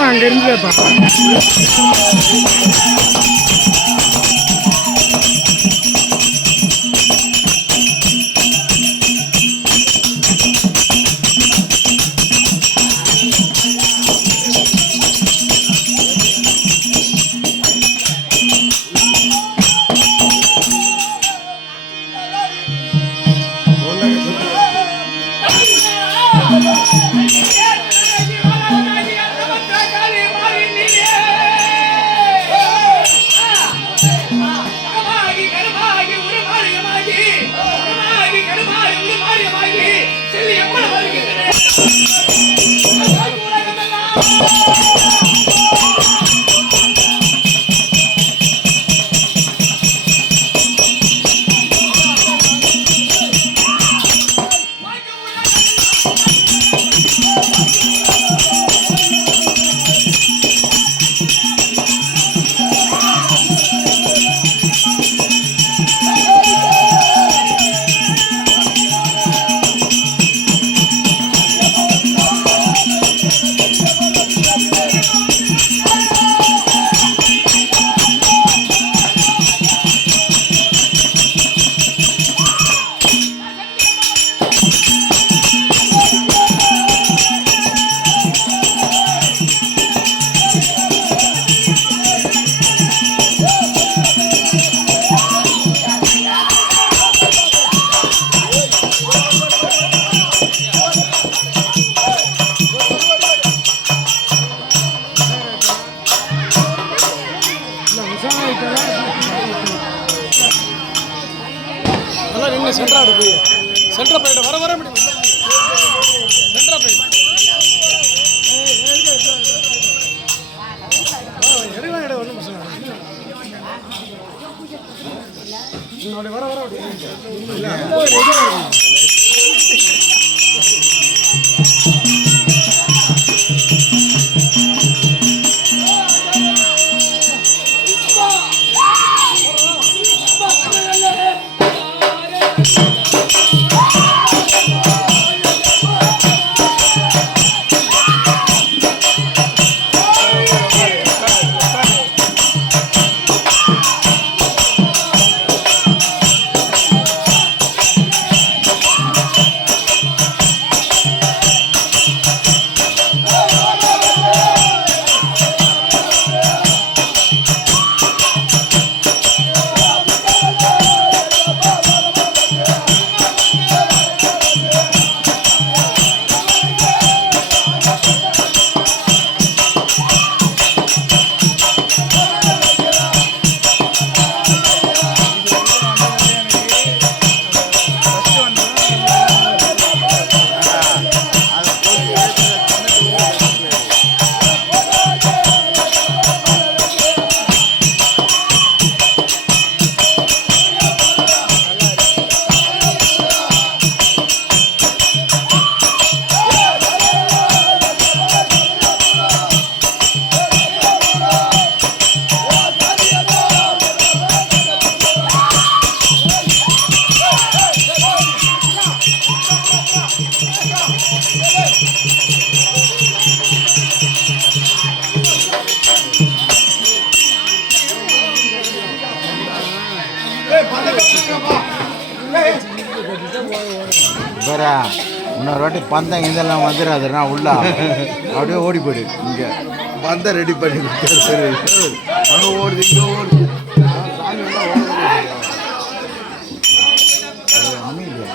அங்க இருந்து சென்ட்ரா போய் சென்ட்ரா போயிட்டு வர முடியும் சென்ட்ரா போயிட்டு ஒன்றும் பிரச்சனை வர இன்னொரு வாட்டி பந்தம் இதெல்லாம் வந்துடாதுன்னா உள்ள அப்படியே ஓடி போயிடு. இங்கே பந்தம் ரெடி பண்ணி கொடுத்தாரு. சரி அங்கே ஓடுது இங்கே ஓடுது. அமைதியா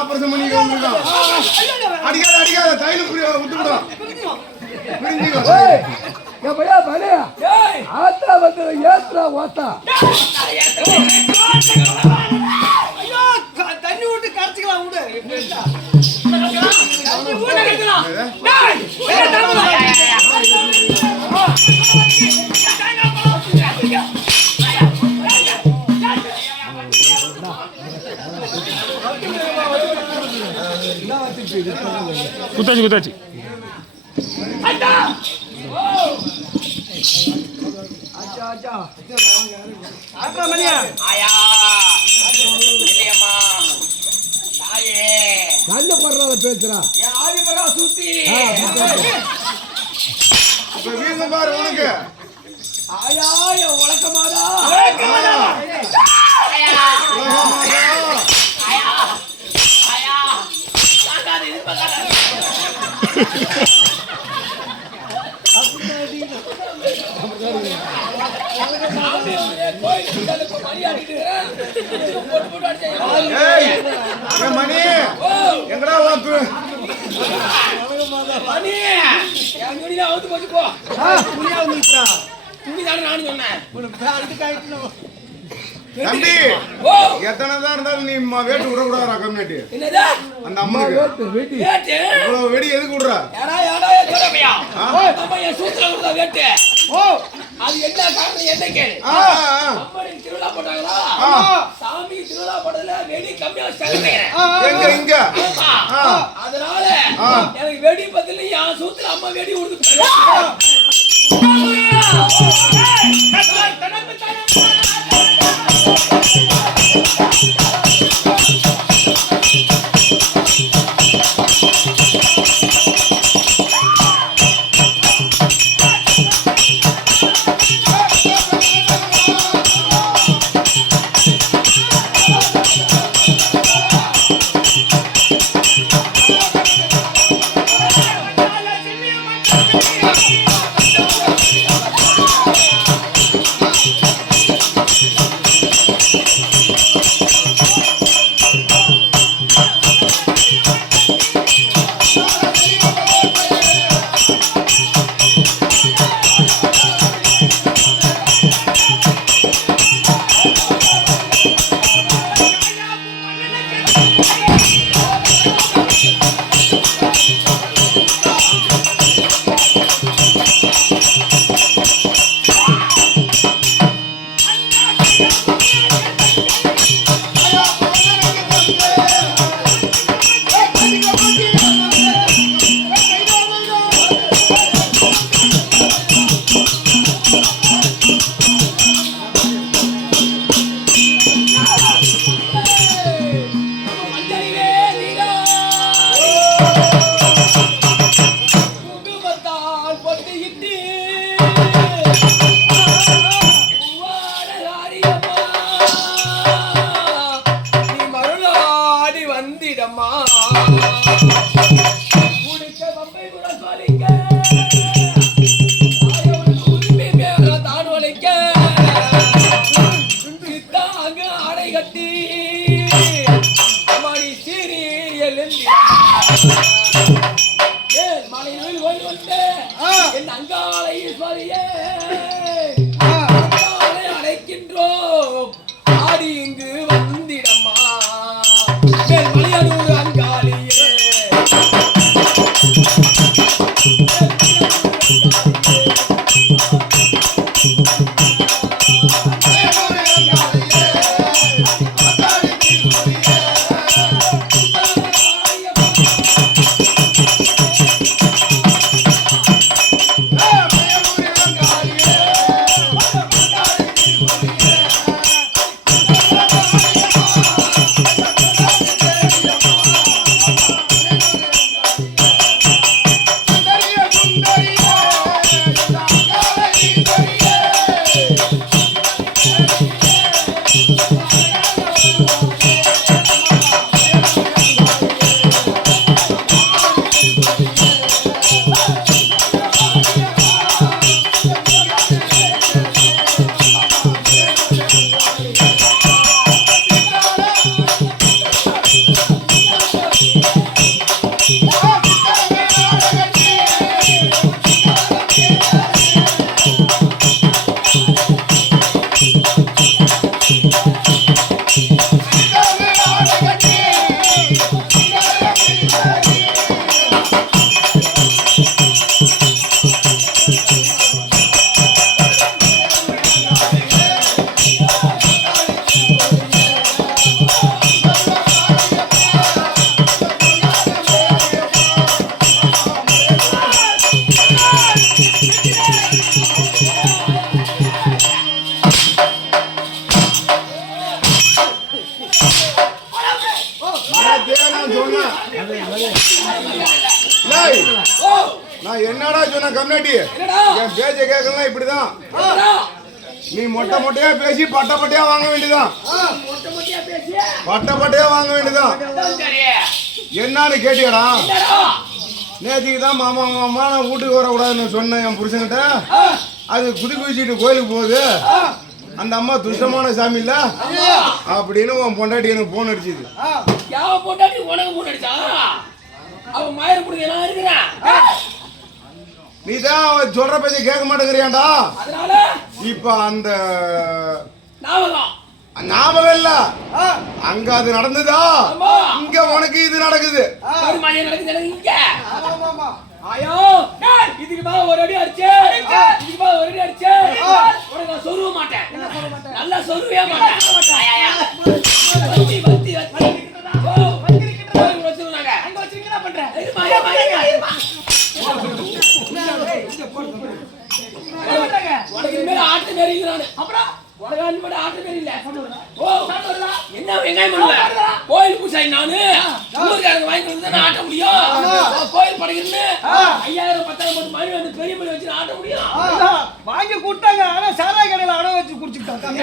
ஆபரேஷன் பண்ணி அடிக்காத அடிக்காத தைல விட்டுவிடும் ஆத்தா வந்து ஏத்துறா ஓத்தா தண்ணி விட்டு கரைச்சிக்கலாம் குத்தாச்சு குத்தாச்சு நல்ல பரவாயில்ல பேசுறா பாரு உனக்கு ஆயா உலகமாடா மணி எங்கடா வாப்பு மணி அவுத்து போச்சு போ துணி தானே நானும் சொன்னேன் தம்பி எத்தனை தான் இருந்தாலும் நீ வேட்டு விடக்கூடாதா கம்யூனிட்டி அந்த அம்மாவுக்கு இவ்வளவு வெடி எதுக்கு விடுறா வேட்டு அது என்ன காரணம் என்ன கேளு அம்மனின் திருவிழா போட்டாங்களா சாமி திருவிழா போட்டதுல வெடி கம்மியா வச்சாங்க இங்க அதனால எனக்கு வெடி பதில என் சூத்துல அம்மா வெடி கொடுத்து வந்தே என் அங்காள ஈஸ்வரியே அங்காளை அழைக்கின்றோம் ஆடி இங்கு வந்திடம்மா மேல் மலையனூர் அங்காளியே நான் என்னடா சொன்ன கம்யூனிட்டி என் பேச்ச கேட்கலாம் இப்படிதான் நீ மொட்டை மொட்டையா பேசி பட்ட பட்டையா வாங்க வேண்டியதான் பட்ட பட்டையா வாங்க வேண்டியதான் என்னன்னு கேட்டியடா நேற்றுக்கு தான் மாமா மாமா நான் வீட்டுக்கு வரக்கூடாதுன்னு சொன்னேன் என் புருஷன்கிட்ட அது குதி குதிச்சுட்டு கோயிலுக்கு போகுது அந்த அம்மா துஷ்டமான சாமி இல்ல அப்படின்னு உன் பொண்டாட்டி எனக்கு போன் அடிச்சுது பொண்டாட்டி உனக்கு போன் அடிச்சா அவன் மயிறு புடிங்க நான் இருக்கிறேன் நீ தான் அவன் சொல்ற பேச்ச கேட்க மாட்டேங்கிறியாண்டா அதனால இப்ப அந்த ஞாபகம் இல்ல அங்க அது நடந்ததா இங்க உனக்கு இது நடக்குது இங்க ஐயோ இதுக்கு மேல ஒரு அடி அடிச்சு இதுக்கு மேல ஒரு அடி அடிச்சு உனக்கு நான் சொல்ல மாட்டேன் நல்லா சொல்லவே மாட்டேன் ஆட்டு மேரி அப்புறம் ஆட்டு மேரி இல்ல என்ன வெங்காயம் பண்ணுவ கோயில் பூசாரி நானு வாங்கி வந்து ஆட்ட முடியும் கோயில் படைக்கிறேன்னு 5000 10,000 போட்டு மணி வந்து பெரிய மணி வச்சு ஆட்ட முடியும் வாங்கி கொடுத்தாங்க ஆனா சாராய கடையில அடை வச்சு குடிச்சுட்டாங்க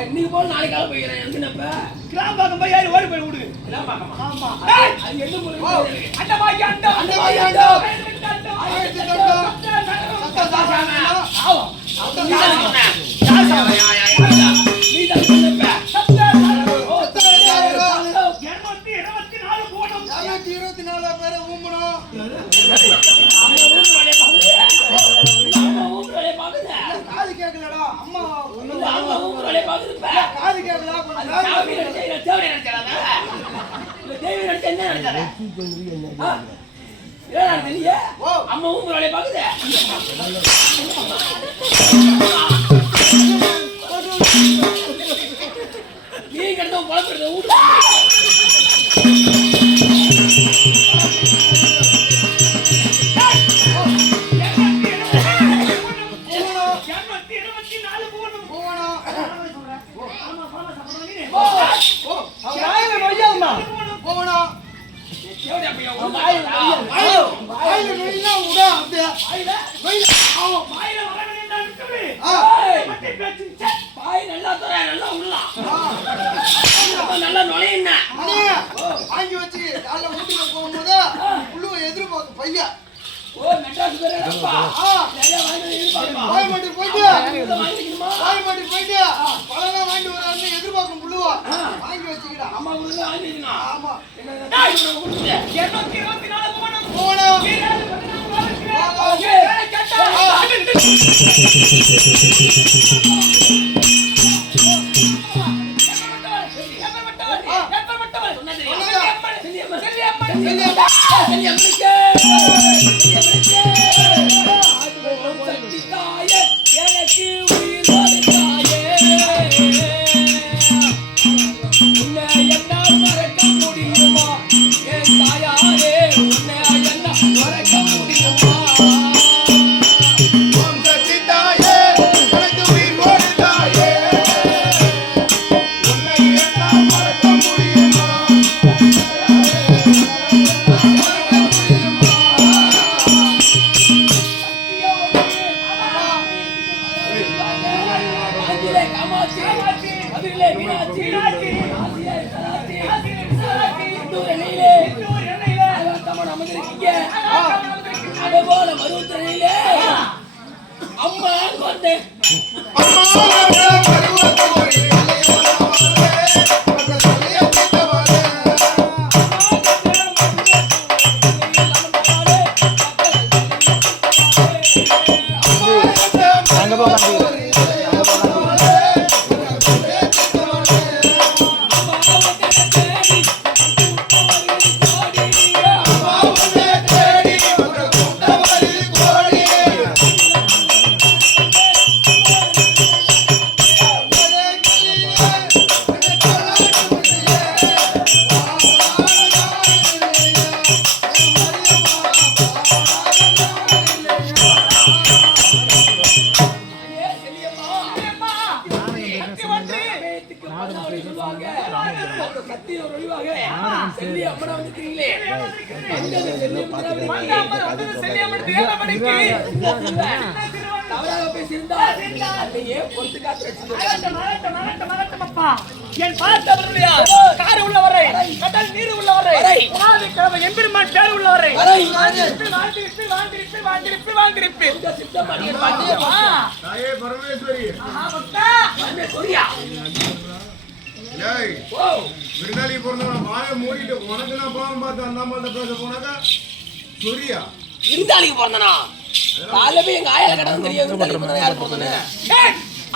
இன்னைக்கு போல நாளைக்கு கால போயிறேன் எங்கனப்ப கிளாம்பாக்கம் போய் ஏறி ஓடி போய் விடு கிளாம்பாக்கம் ஆமா அது என்ன போல அண்ட வாங்கி அண்ட ஆவா நீ தான் சொன்னப்ப 224 போடும் 224 பேரை ஊம்பணும் ஆமா ஊம்பறே பாக்குது காது கேக்கலடா அம்மா இல்ல, அம்மா ஊர் வேலையை பார்க்குதுப்ப. காது கேட்கல அது சாமி நினைச்சா, இல்ல தேவனை நினைச்சாடாதா? இல்ல தேவி நினைச்சா என்ன நினைச்சாடா? ஆ? ஏன் நான் தெரியல? அம்மா ஊர் வேலையை பார்க்குது. நீ கிடந்த பழம் எடுத்த வீட்டு பாய் நல்லா தர நல்லா உள்ளலாம் நல்லா நுழையினா வாங்கி வச்சு காலைல வீட்டுக்கு போகும்போது புள்ளுவ எதிர்பார்க்கும் பையன் ஓ மெட்ராஸ் பேரப்பா நிறைய வாங்கி எதிர்பார்ப்பா கோயம்பேட்டு போயிட்டு வாங்கிக்கணுமா கோயம்பேட்டு போயிட்டு பழம் வாங்கிட்டு வரான்னு எதிர்பார்க்கும் புள்ளுவா வாங்கி வச்சுக்கிடா அம்மா ஊர்ல வாங்கிக்கணும் ஆமா போனோம் எனக்கு உயிர் கொடுத்தாயே உன்னை என்னால் மறக்க முடியுமா என் தாயாரே உன்னை என்னால் மறக்க முடியுமா ஓம் சக்தி தாயே எனக்கு உயிர் கொடுத்தாயே உன்னை என்னால் மறக்க முடியுமா ஆஞ்சிலே காமாட்சி மதுரிலே மீனாட்சி ஆசியா சலாத்தி இந்தூர் எண்ணெயிலே ஆகாத்தம்மன் அமர்ந்திருக்கீங்க அதே போல மருவத்தனையிலே அம்மா வந்தேன் அம்மா பருவத்தோடி என் பார்த்தவருடைய கார் உள்ளவரை கடல் நீர் உள்ளவரை கிழமை எம்பெருமான் பேர் உள்ளவரை தாயே பரமேஸ்வரி ஏய் விருந்தாளி பிறந்தவன வாயை மூடிட்டு உனக்கு நான் பாவம் பார்த்து அந்த அம்மாட்ட பேச போனாக்கா சொரியா விருந்தாளிக்கு பிறந்தனா காலைல போய் எங்க ஆயா கடந்து தெரியும் விருந்தாளிக்கு பிறந்தா யாரு பிறந்தனே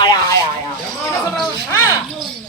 ஆயா ஆயா ஆயா என்ன சொல்றாங்க